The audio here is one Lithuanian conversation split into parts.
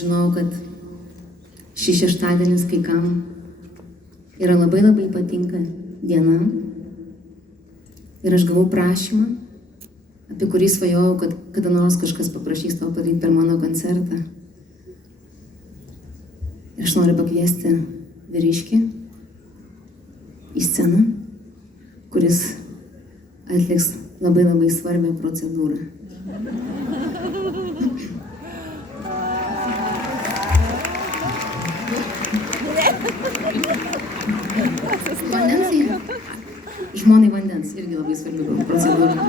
žinau, kad šį šeštadienis kai kam yra labai labai ypatinga diena. Ir aš gavau prašymą, apie kurį svajojau, kad kada nors kažkas paprašys to padaryti per mano koncertą. Ir aš noriu pakviesti vyriškį į sceną, kuris atliks labai labai svarbią procedūrą. Vandens, žmonai vandens, irgi labai svarbi procedūra.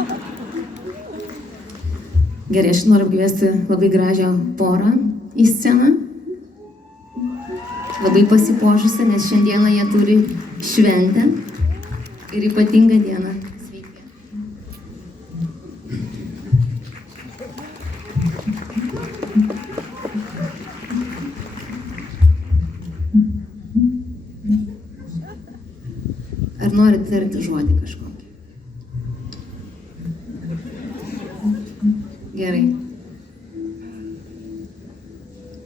Gerai, aš noriu pakviesti labai gražią porą į sceną. Labai pasipuošusią, nes šiandieną jie turi šventę ir ypatingą dieną. Sveiki. Ar norit tarti žodį kažkokį? Gerai.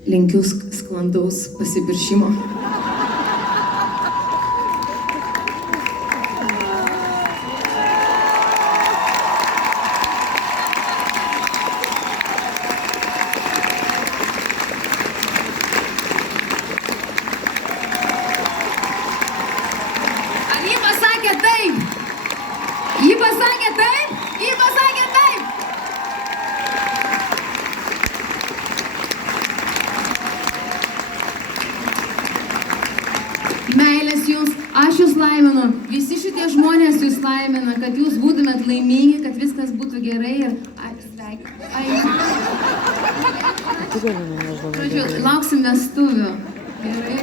Linkiu sklandaus pasipiršimo. Ar ji pasakė taip? Ji pasakė taip? Ji pasakė taip? Meilės jums, aš jūs laiminu, visi šitie žmonės jūs laimina, kad jūs būtumėt laimingi, kad viskas būtų gerai ir sveikinu. Žodžiu, lauksim vestuvių. Gerai?